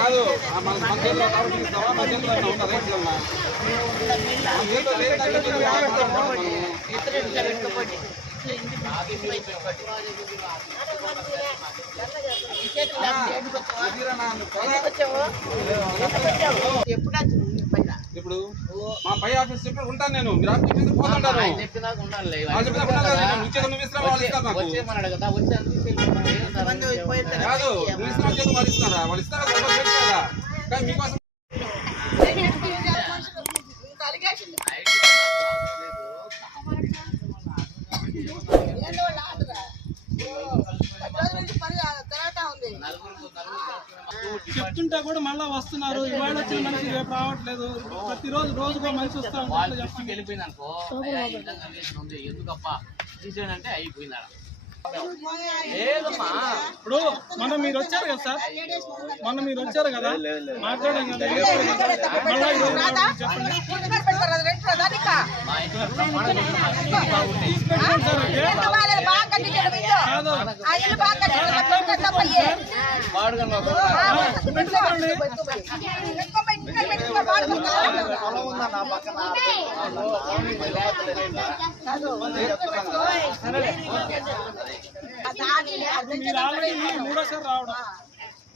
కాదు మన చేతిలో ఇస్తావా మన చేతిలో ఉందా రైతులన్నా మన చేతిలో ఇప్పుడు మా పై ఆఫీస్ ఇప్పుడు ఉంటాను నేను మీరు ఆఫీస్ పోతుంటాను కాదు నువ్వు ఇస్తున్నా చేతి వాళ్ళు ఇస్తారా వాళ్ళు ఇస్తారా కానీ మీకోసం చెప్తుంటే కూడా మళ్ళా వస్తున్నారు. ఇవాళ వచ్చిన మనిషి రేపు రావట్లేదు. ప్రతిరోజు రోజుకో మనిషి వస్తా వెళ్ళిపోయింది అనుకో ఎందుకప్ప తీసేయంటే అయిపోయిందా. ఇప్పుడు మొన్న మీరు వచ్చారు కదా సార్, మొన్న మీరు వచ్చారు కదా మాట్లాడాం కదా మూడోసారి రావడం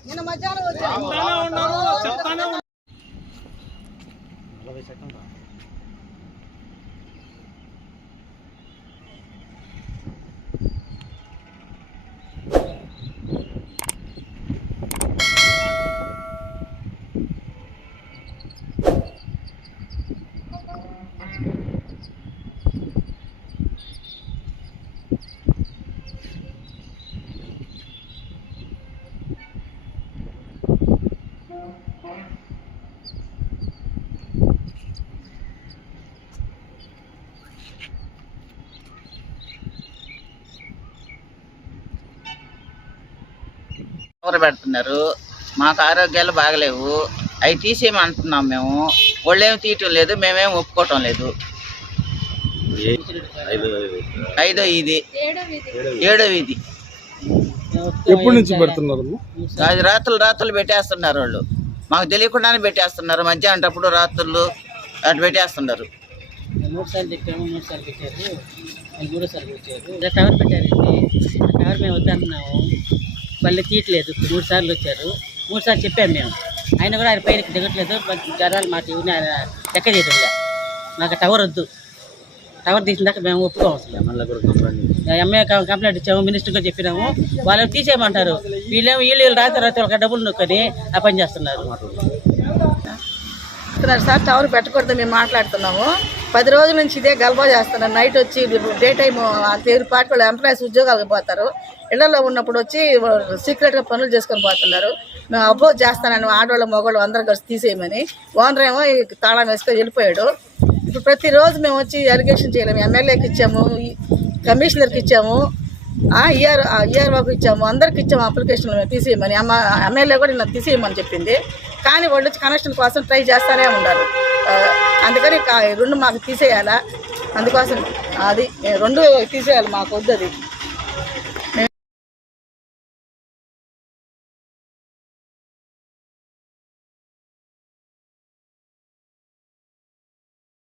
నిన్న మధ్యాహ్నం ఉన్నారు చెప్తానే ఉన్నారు. పెడుతున్నారు. మాకు ఆరోగ్యాలు బాగలేవు, అవి తీసేయమంటున్నాం. మేము వాళ్ళేమి తీయటం లేదు, మేమేం ఒప్పుకోవటం లేదు. 5వ వీధి 7వ వీధి ఎప్పటి నుంచి పెడుతున్నారు? అది రాత్రులు పెట్టేస్తున్నారు వాళ్ళు, మాకు తెలియకుండానే పెట్టేస్తున్నారు. మధ్యాహ్నం రాత్రులు అటు పెట్టేస్తున్నారు. 3 సార్లు చెప్పాము, 3 సార్లు పెట్టారు, 3సార్లు వచ్చారు. టవర్ పెట్టారండి, టవర్ మేము వద్దన్నాము, మళ్ళీ తీయట్లేదు. 3 సార్లు వచ్చారు, 3 సార్లు చెప్పాము మేము. ఆయన కూడా ఆయన పైనకి దిగట్లేదు. జనాలు మాట లెక్క చేయడం. మాకు టవర్ వద్దు, టవర్ తీసిన దాకా మేము ఒప్పుకోవాలి. ఎంఏ కంప్లైంట్ ఇచ్చాము, మినిస్టర్గా చెప్పినాము. వాళ్ళు తీసేయమంటారు. వీళ్ళు రాత్రి ఒక డబ్బులు నొక్కని ఆ పని చేస్తున్నారు. సార్ టవర్ పెట్టకూడదు మేము మాట్లాడుతున్నాము. 10 రోజుల నుంచి ఇదే గల్బా చేస్తున్నారు. నైట్ వచ్చి డే టైము తేలిపాటి వాళ్ళు ఎంప్లాయీస్ ఉద్యోగాలకు పోతారు. ఇళ్లలో ఉన్నప్పుడు వచ్చి సీక్రెట్గా పనులు చేసుకొని పోతున్నారు. మేము అపోజ్ చేస్తానని ఆడవాళ్ళు మగవాళ్ళు అందరం కలిసి తీసేయమని. ఓనర్ ఏమో తాళం వేసుకొని వెళ్ళిపోయాడు. ఇప్పుడు ప్రతిరోజు మేము వచ్చి అలిగేషన్ చేయలేము. ఎమ్మెల్యేకి ఇచ్చాము, కమిషనర్కి ఇచ్చాము, ఈఆర్ఓకి ఇచ్చాము, అందరికి ఇచ్చాము అప్లికేషన్లు మేము తీసేయమని. ఎమ్మెల్యే కూడా నాకు తీసేయమని చెప్పింది. కానీ వాళ్ళు వచ్చి కనెక్షన్ కోసం ట్రై చేస్తూనే ఉన్నారు. అందుకని 2 మాకు తీసేయాలా, అందుకోసం అది 2 తీసేయాలి, మాకు వద్దు అది.